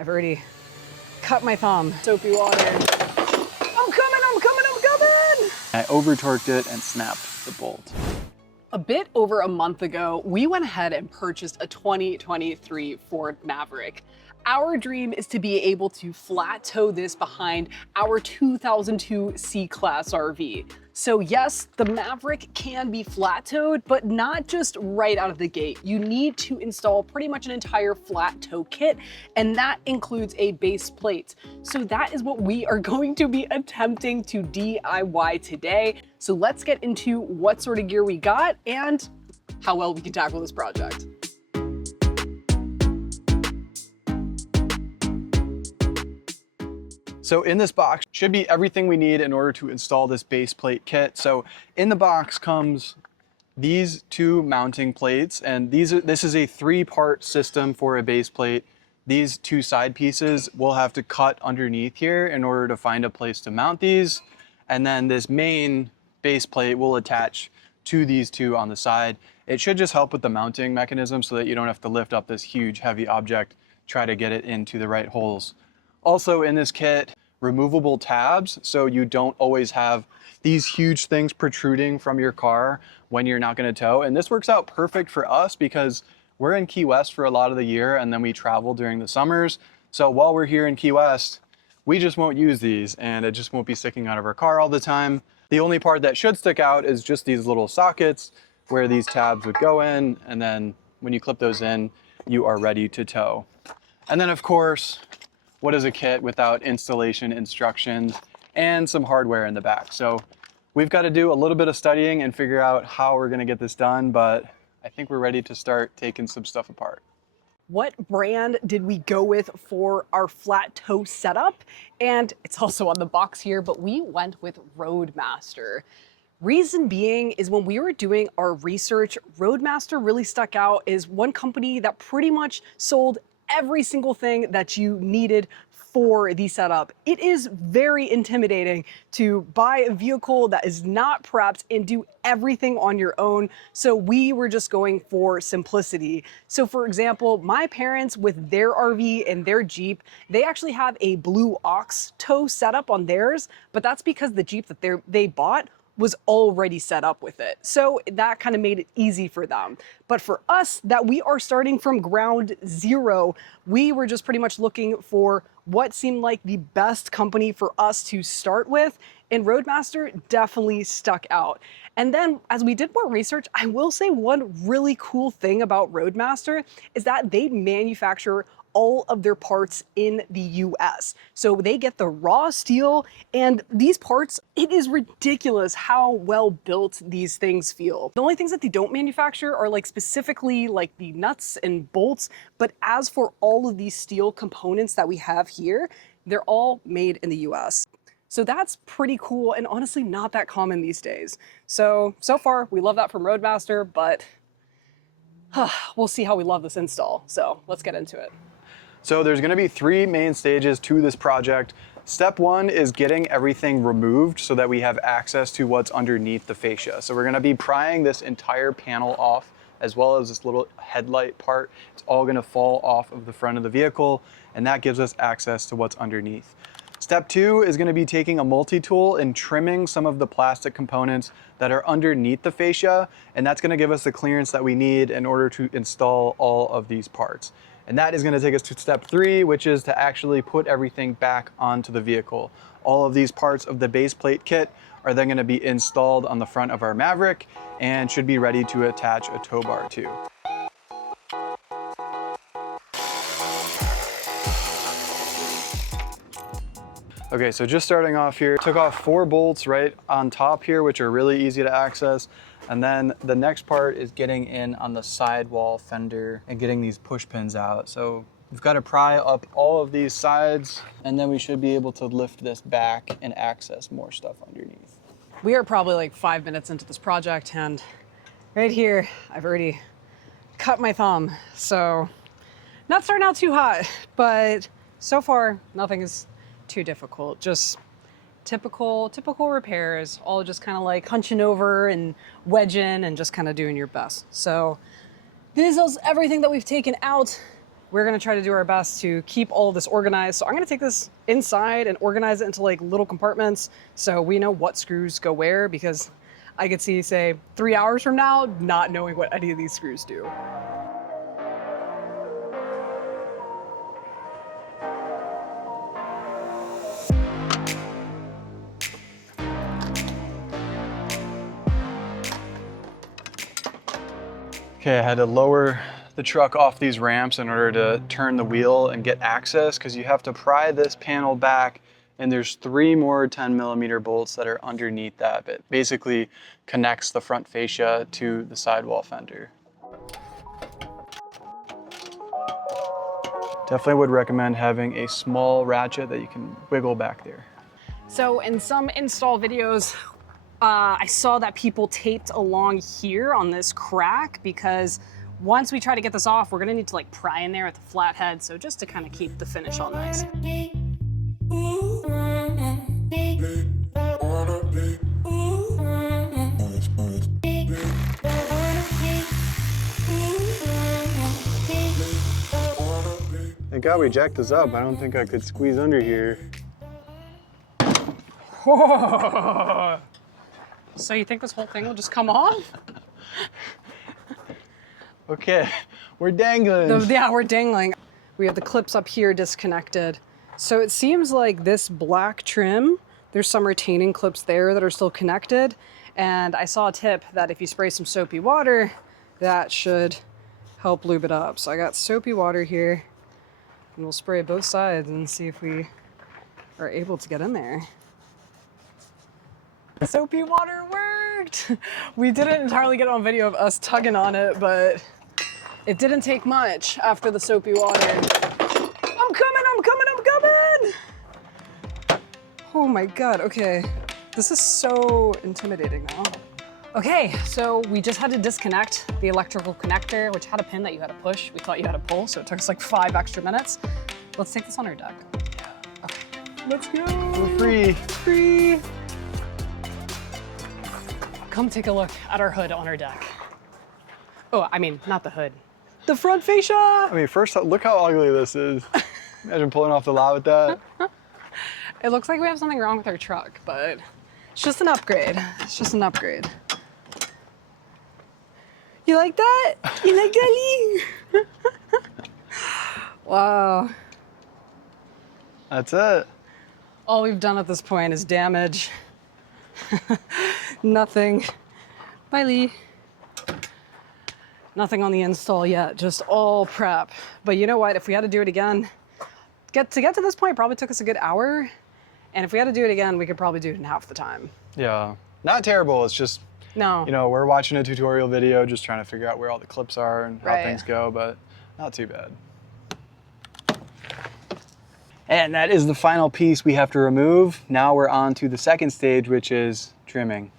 I've already cut my thumb. Soapy water. I'm coming! I over-torqued it and snapped the bolt. A bit over a month ago, we went ahead and purchased a 2023 Ford Maverick. Our dream is to be able to flat tow this behind our 2002 C-Class RV. So yes, the Maverick can be flat towed, but not just right out of the gate. You need to install pretty much an entire flat tow kit, and that includes a base plate. So that is what we are going to be attempting to DIY today. So let's get into what sort of gear we got and how well we can tackle this project. So in this box should be everything we need in order to install this base plate kit. So in the box comes these two mounting plates, and this is a 3-part system for a base plate. These two side pieces we'll have to cut underneath here in order to find a place to mount these. And then this main base plate will attach to these two on the side. It should just help with the mounting mechanism so that you don't have to lift up this huge heavy object, try to get it into the right holes. Also in this kit, removable tabs, so you don't always have these huge things protruding from your car when you're not going to tow. And this works out perfect for us because we're in Key West for a lot of the year, and then we travel during the summers. So while we're here in Key West, we just won't use these, and it just won't be sticking out of our car all the time. The only part that should stick out is just these little sockets where these tabs would go in, and then when you clip those in, you are ready to tow. And then of course, what is a kit without installation instructions and some hardware in the back? So we've got to do a little bit of studying and figure out how we're going to get this done, but I think we're ready to start taking some stuff apart. What brand did we go with for our flat tow setup? And it's also on the box here, but we went with Roadmaster. Reason being is when we were doing our research, Roadmaster really stuck out as one company that pretty much sold every single thing that you needed for the setup. It is very intimidating to buy a vehicle that is not prepped and do everything on your own. So we were just going for simplicity. So for example, my parents with their RV and their Jeep, they actually have a blue ox tow setup on theirs, but that's because the Jeep that they bought was already set up with it. So that kind of made it easy for them. But for us, that we are starting from ground zero, we were just pretty much looking for what seemed like the best company for us to start with, and Roadmaster definitely stuck out. And then as we did more research, I will say one really cool thing about Roadmaster is that they manufacture all of their parts in the US. So they get the raw steel, and these parts, it is ridiculous how well built these things feel. The only things that they don't manufacture are like specifically like the nuts and bolts, but as for all of these steel components that we have here, they're all made in the US. So that's pretty cool and honestly not that common these days. So far we love that from Roadmaster, but we'll see how we love this install. So let's get into it. So there's going to be 3 main stages to this project. Step 1 is getting everything removed so that we have access to what's underneath the fascia. So we're going to be prying this entire panel off, as well as this little headlight part. It's all going to fall off of the front of the vehicle, and that gives us access to what's underneath. Step 2 is going to be taking a multi-tool and trimming some of the plastic components that are underneath the fascia, and that's going to give us the clearance that we need in order to install all of these parts. And that is going to take us to step 3, which is to actually put everything back onto the vehicle. All of these parts of the base plate kit are then going to be installed on the front of our Maverick and should be ready to attach a tow bar to. Okay, so just starting off here, took off 4 bolts right on top here, which are really easy to access. And then the next part is getting in on the sidewall fender and getting these push pins out. So we've got to pry up all of these sides, and then we should be able to lift this back and access more stuff underneath. We are probably like 5 minutes into this project, and right here, I've already cut my thumb. So not starting out too hot, but so far nothing is too difficult. Just typical repairs, all just kind of like hunching over and wedging and just kind of doing your best. So this is everything that we've taken out. we're gonna try to do our best to keep all of this organized. So I'm gonna take this inside and organize it into like little compartments so we know what screws go where, because I could see, say, 3 hours from now, not knowing what any of these screws do. Okay, I had to lower the truck off these ramps in order to turn the wheel and get access, because you have to pry this panel back, and there's 3 more 10mm bolts that are underneath that. It basically connects the front fascia to the sidewall fender. Definitely would recommend having a small ratchet that you can wiggle back there. So in some install videos, I saw that people taped along here on this crack, because once we try to get this off, we're gonna need to like pry in there with the flathead. So just to kind of keep the finish all nice. Thank God we jacked this up. I don't think I could squeeze under here. So you think this whole thing will just come off? Okay, we're dangling. Yeah, we're dangling. We have the clips up here disconnected. So it seems like this black trim, there's some retaining clips there that are still connected. And I saw a tip that if you spray some soapy water, that should help lube it up. So I got soapy water here, and we'll spray both sides and see if we are able to get in there. Soapy water worked! We didn't entirely get on video of us tugging on it, but it didn't take much after the soapy water. I'm coming! Oh my God, okay. This is so intimidating now. Okay, so we just had to disconnect the electrical connector, which had a pin that you had to push. We thought you had to pull, so it took us like 5 extra minutes. Let's take this on our deck. Okay, let's go. We're free. Free. Come take a look at our hood on our deck. Oh, I mean, not the hood. The front fascia! I mean, first, look how ugly this is. Imagine pulling off the lot with that. It looks like we have something wrong with our truck, but it's just an upgrade. It's just an upgrade. You like that? You like that, Lee? Wow. That's it. All we've done at this point is damage. Nothing. Bye, Lee. Nothing on the install yet, just all prep. But you know what? If we had to do it again, to get to this point probably took us a good hour. And if we had to do it again, we could probably do it in half the time. Yeah, not terrible. It's just, No. you know, we're watching a tutorial video, just trying to figure out where all the clips are and how Right. things go, but not too bad. And that is the final piece we have to remove. Now we're on to the second stage, which is trimming.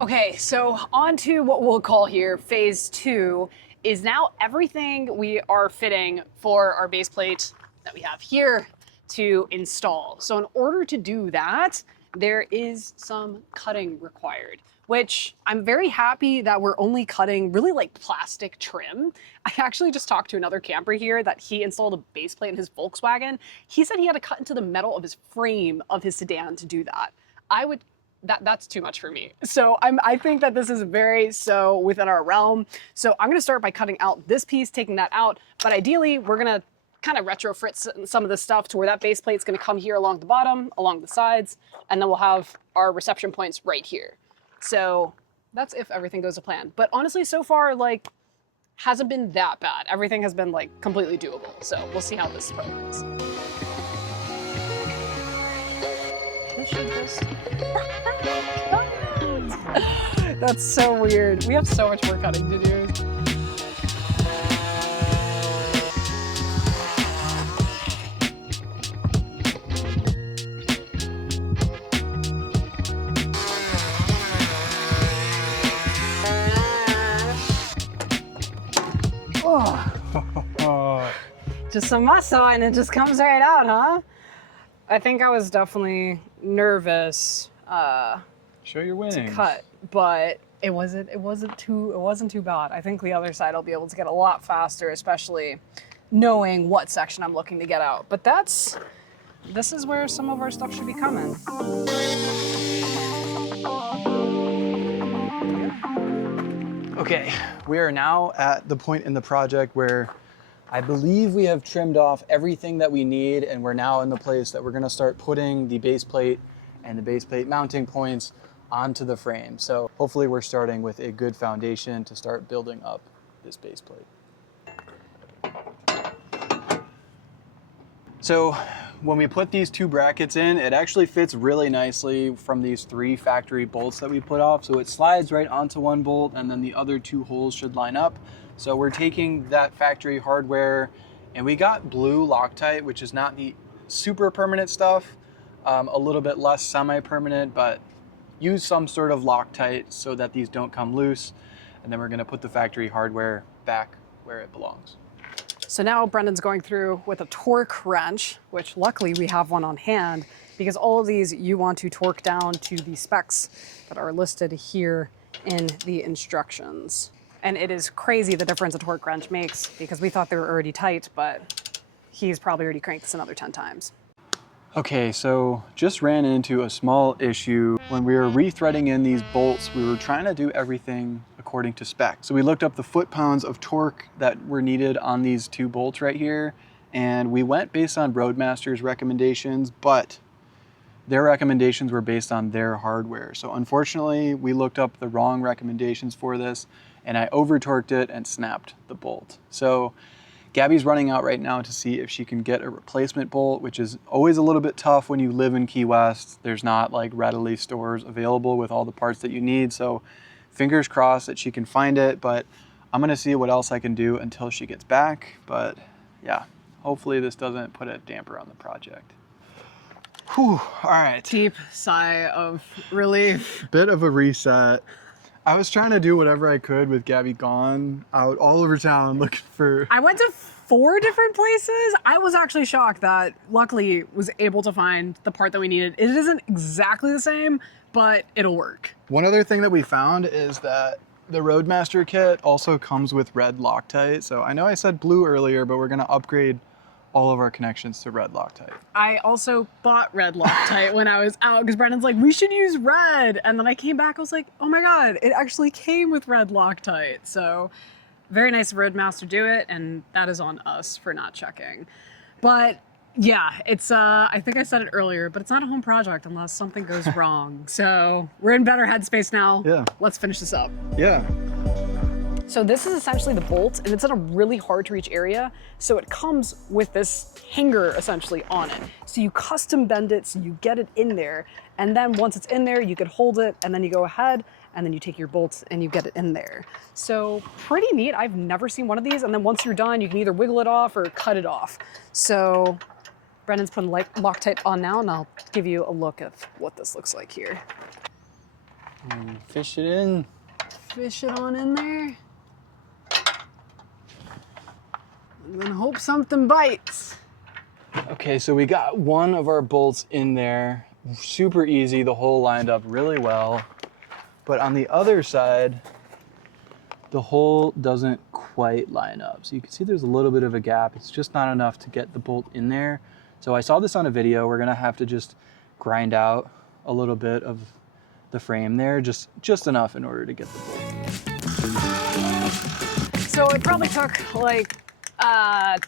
Okay, so on to what we'll call here phase 2 is now everything we are fitting for our base plate that we have here to install. So in order to do that, there is some cutting required, which I'm very happy that we're only cutting really like plastic trim. I actually just talked to another camper here that he installed a base plate in his Volkswagen. He said he had to cut into the metal of his frame of his sedan to do that. That's too much for me. So I think that this is very so within our realm. So I'm gonna start by cutting out this piece, taking that out. But ideally, we're gonna kind of retrofit some of this stuff to where that base plate's gonna come here along the bottom, along the sides, and then we'll have our reception points right here. So that's if everything goes to plan. But honestly, so far, like, hasn't been that bad. Everything has been like completely doable. So we'll see how this goes. This should just... That's so weird. We have so much more cutting to do. Oh. Just some muscle and it just comes right out, huh? I think I was definitely nervous Show your winnings. to cut, but it wasn't too bad. I think the other side will be able to get a lot faster, especially knowing what section I'm looking to get out. But this is where some of our stuff should be coming. Okay, we are now at the point in the project where I believe we have trimmed off everything that we need, and we're now in the place that we're gonna start putting the base plate and the base plate mounting points onto the frame. So hopefully we're starting with a good foundation to start building up this base plate. So when we put these two brackets in, it actually fits really nicely from these 3 factory bolts that we put off. So it slides right onto one bolt, and then the other 2 holes should line up. So we're taking that factory hardware, and we got blue Loctite, which is not the super permanent stuff, a little bit less semi-permanent, but use some sort of Loctite so that these don't come loose. And then we're gonna put the factory hardware back where it belongs. So now Brendan's going through with a torque wrench, which luckily we have one on hand, because all of these you want to torque down to the specs that are listed here in the instructions. And it is crazy the difference a torque wrench makes, because we thought they were already tight, but he's probably already cranked this another 10 times. Okay, so just ran into a small issue. When we were rethreading in these bolts, we were trying to do everything according to spec. So we looked up the foot-pounds of torque that were needed on these 2 bolts right here, and we went based on Roadmaster's recommendations, but their recommendations were based on their hardware. So unfortunately, we looked up the wrong recommendations for this, and I over-torqued it and snapped the bolt. So Gabby's running out right now to see if she can get a replacement bolt, which is always a little bit tough when you live in Key West. There's not like readily stores available with all the parts that you need. So fingers crossed that she can find it, but I'm gonna see what else I can do until she gets back. But yeah, hopefully this doesn't put a damper on the project. Whew, all right. Deep sigh of relief. Bit of a reset. I was trying to do whatever I could with Gabby gone, out all over town looking for... I went to 4 different places. I was actually shocked that luckily was able to find the part that we needed. It isn't exactly the same, but it'll work. One other thing that we found is that the Roadmaster kit also comes with red Loctite. So I know I said blue earlier, but we're gonna upgrade all of our connections to red Loctite. I also bought red Loctite when I was out, because Brendan's like, we should use red. And then I came back, I was like, oh my God, it actually came with red Loctite. So very nice of Roadmaster do it, and that is on us for not checking. But yeah, it's, I think I said it earlier, but it's not a home project unless something goes wrong. So we're in better headspace now. Yeah. Let's finish this up. Yeah. So this is essentially the bolt, and it's in a really hard to reach area. So it comes with this hanger essentially on it. So you custom bend it so you get it in there. And then once it's in there, you can hold it, and then you go ahead and then you take your bolts and you get it in there. So pretty neat. I've never seen one of these. And then once you're done, you can either wiggle it off or cut it off. So Brendan's putting Loctite on now, and I'll give you a look at what this looks like here. Fish it in. Fish it on in there. And then hope something bites. Okay, so we got one of our bolts in there. Super easy, the hole lined up really well. But on the other side, the hole doesn't quite line up. So you can see there's a little bit of a gap. It's just not enough to get the bolt in there. So I saw this on a video. We're gonna have to just grind out a little bit of the frame there, just enough in order to get the bolt. So it probably took like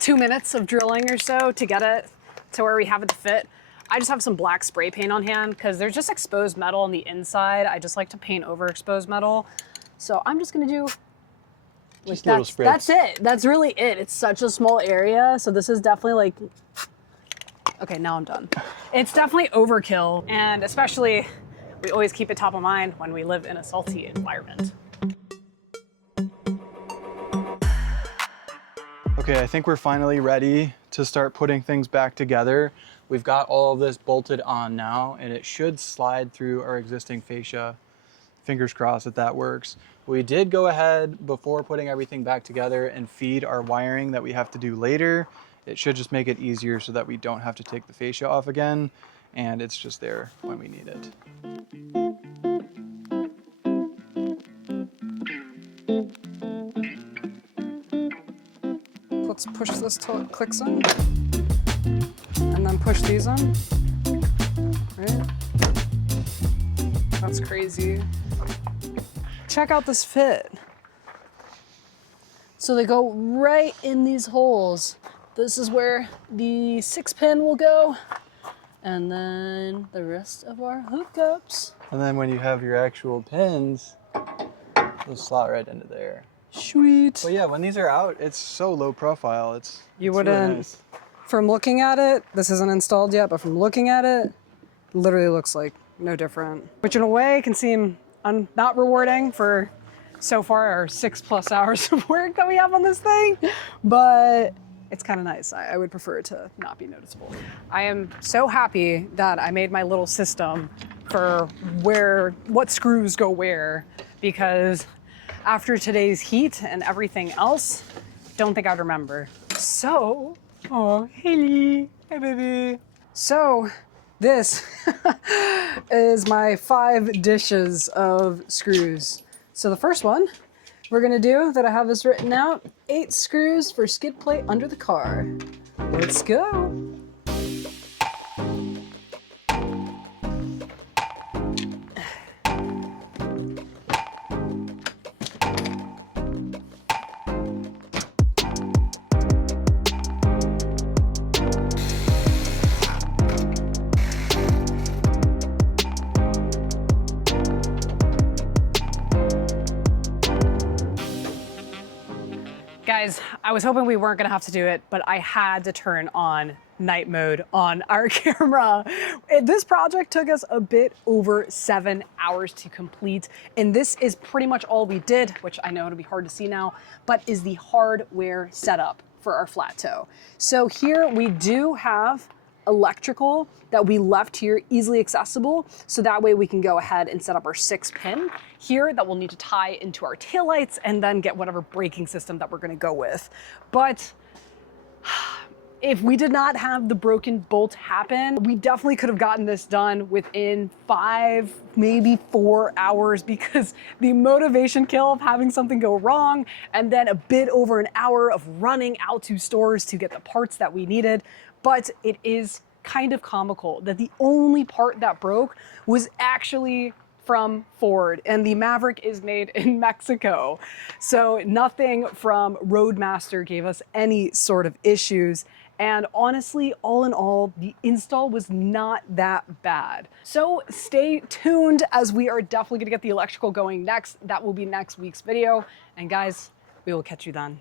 2 minutes of drilling or so to get it to where we have it to fit. I just have some black spray paint on hand because there's just exposed metal on the inside. I just like to paint over exposed metal. So I'm just gonna do Just a little spray. That's it. That's really it. It's such a small area. So this is definitely like, okay, now I'm done. It's definitely overkill. And especially, we always keep it top of mind when we live in a salty environment. Okay, I think we're finally ready to start putting things back together. We've got all of this bolted on now, and it should slide through our existing fascia. Fingers crossed that that works. We did go ahead before putting everything back together and feed our wiring that we have to do later. It should just make it easier so that we don't have to take the fascia off again, and it's just there when we need it. let's push this till it clicks in. And then push these in. Right? That's crazy. Check out this fit. So they go right in these holes. This is where the 6-pin will go. And then the rest of our hookups. And then when you have your actual pins, they'll slot right into there. Sweet. But yeah, when these are out, it's so low profile. It's You really wouldn't, nice. From looking at it, this isn't installed yet, but from looking at it, it literally looks like no different. Which in a way can seem not rewarding for so far our 6+ hours of work that we have on this thing, but it's kind of nice. I would prefer it to not be noticeable. I am so happy that I made my little system for what screws go where, because after today's heat and everything else, don't think I'd remember. So, oh, Haley, hey baby. So this is my 5 dishes of screws. So the first one we're gonna do, that I have this written out, 8 screws for skid plate under the car. Let's go. Guys, I was hoping we weren't gonna have to do it, but I had to turn on night mode on our camera. This project took us a bit over 7 hours to complete, and this is pretty much all we did, which I know it'll be hard to see now, but is the hardware setup for our flat toe. So here we do have electrical that we left here easily accessible, so that way we can go ahead and set up our 6-pin here that we'll need to tie into our taillights and then get whatever braking system that we're gonna go with. But if we did not have the broken bolt happen, we definitely could have gotten this done within 5, maybe 4 hours, because the motivation kill of having something go wrong and then a bit over an hour of running out to stores to get the parts that we needed. But it is kind of comical that the only part that broke was actually from Ford, and the Maverick is made in Mexico. So nothing from Roadmaster gave us any sort of issues. And honestly, all in all, the install was not that bad. So stay tuned, as we are definitely gonna get the electrical going next. That will be next week's video. And guys, we will catch you then.